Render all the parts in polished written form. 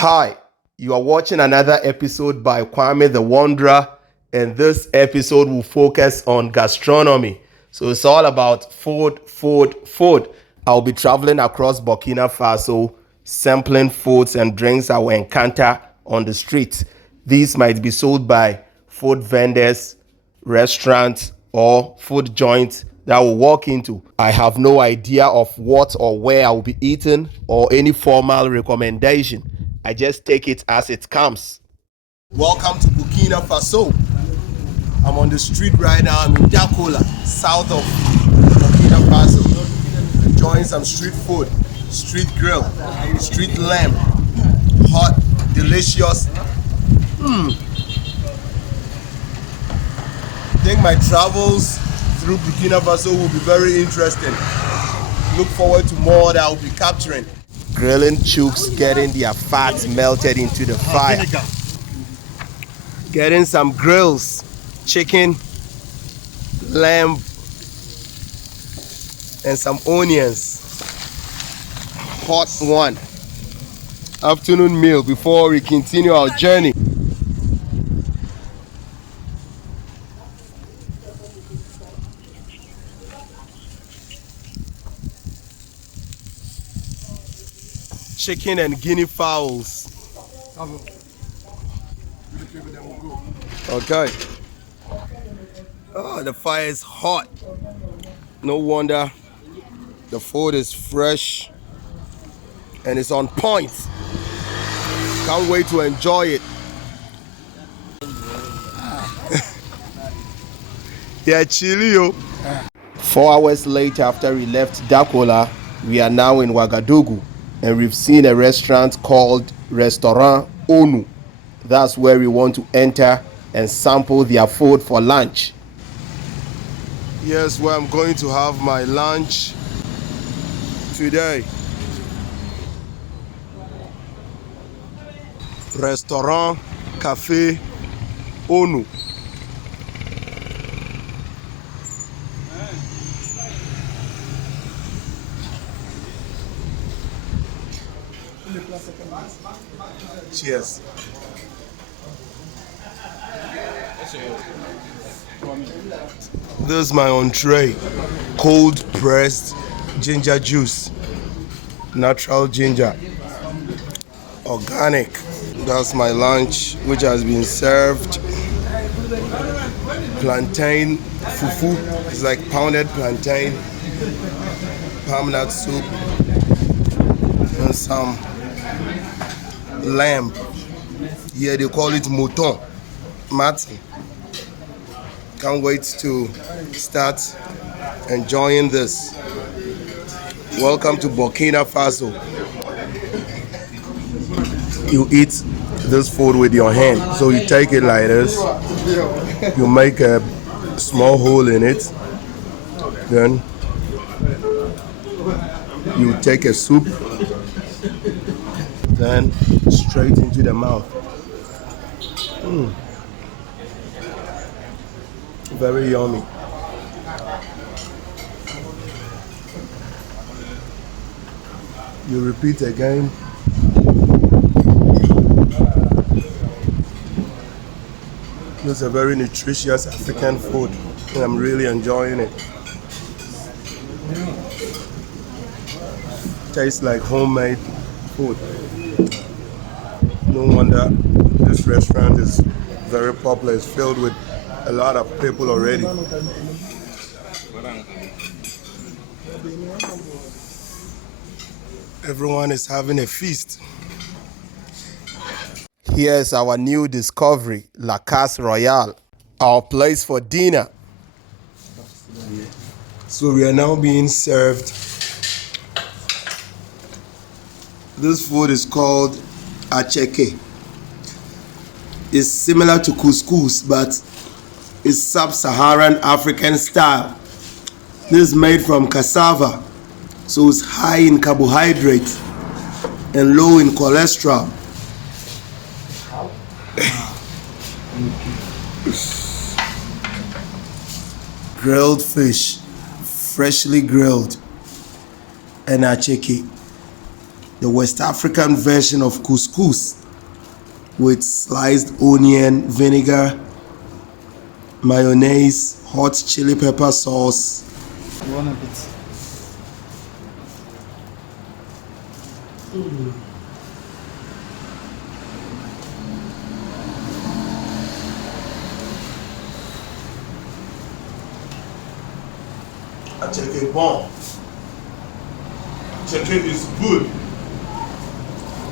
Hi, you are watching another episode by Kwame the Wanderer, and this episode will focus on gastronomy. So it's all about food, food, food. I'll be traveling across Burkina Faso, sampling foods and drinks I will encounter on the streets. These might be sold by food vendors, restaurants, or food joints that I will walk into. I have no idea of what or where I will be eating or any formal recommendation. I just take it as it comes. Welcome to Burkina Faso. I'm on the street right now. I'm in Dakola, south of Burkina Faso. Enjoying some street food, street grill, street lamb, hot, delicious. I think my travels through Burkina Faso will be very interesting. Look forward to more that I'll be capturing. Grilling chooks, getting their fats melted into the fire. Getting some grills, chicken, lamb, and some onions. Hot one. Afternoon meal before we continue our journey. Chicken and guinea fowls. Okay. Oh, the fire is hot. No wonder the food is fresh and it's on point. Can't wait to enjoy it. Yeah, chilly, yo. 4 hours later, after we left Dakola, we are now in Ouagadougou, and we've seen a restaurant called Restaurant Onu. That's where we want to enter and sample their food for lunch. Here's where I'm going to have my lunch today. Restaurant Cafe Onu. Cheers. This is my entree. Cold pressed ginger juice. Natural ginger. Organic. That's my lunch, which has been served. Plantain fufu. It's like pounded plantain. Palm nut soup. And some lamb. Here they call it mouton. Mutton. Can't wait to start enjoying this. Welcome to Burkina Faso. You eat this food with your hand. So you take it like this. You make a small hole in it. Then you take a soup. Then straight into the mouth. Very yummy. You repeat again. This is a very nutritious African food, and I'm really enjoying it. Tastes like homemade food. No wonder this restaurant is very popular. It's filled with a lot of people already. Everyone is having a feast. Here's our new discovery, La Casse Royale, our place for dinner. So we are now being served. This food is called acheke. It's similar to couscous, but it's sub-Saharan African style. This is made from cassava, so it's high in carbohydrates and low in cholesterol. Grilled fish, freshly grilled, and acheke. the West African version of couscous with sliced onion, vinegar, mayonnaise, hot chili pepper sauce. Bon appétit. Acheke bon. Acheke is good.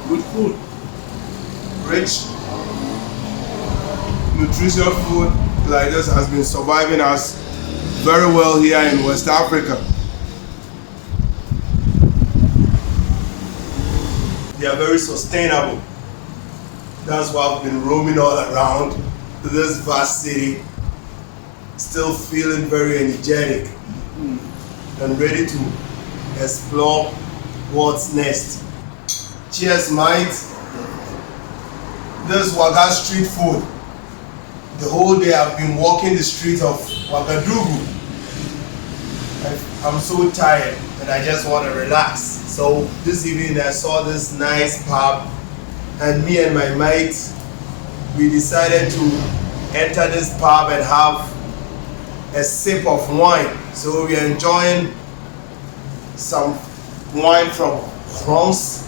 Good food. Rich, nutritious food like this has been surviving us very well here in West Africa. They are very sustainable. That's why I've been roaming all around this vast city, still feeling very energetic and ready to explore what's next. Cheers, mates. This is Waga street food. The whole day I've been walking the street of Ouagadougou. I'm so tired and I just want to relax. So this evening I saw this nice pub and me and my mates, we decided to enter this pub and have a sip of wine. So we are enjoying some wine from France,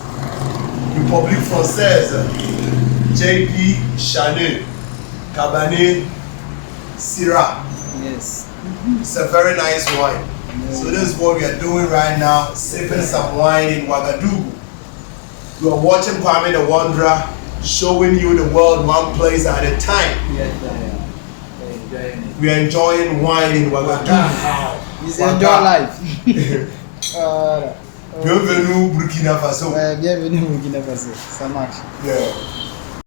République Française, JP Chanel, Cabernet Syrah. Yes. It's a very nice wine. Yes. So this is what we are doing right now, sipping some wine in Ouagadougou. You are watching Kwame the Wanderer, showing you the world one place at a time. We are enjoying wine in Ouagadougou. It's enjoy life. Bienvenue Burkina Faso. Bienvenue au Burkina Faso. Ça marche. Yeah.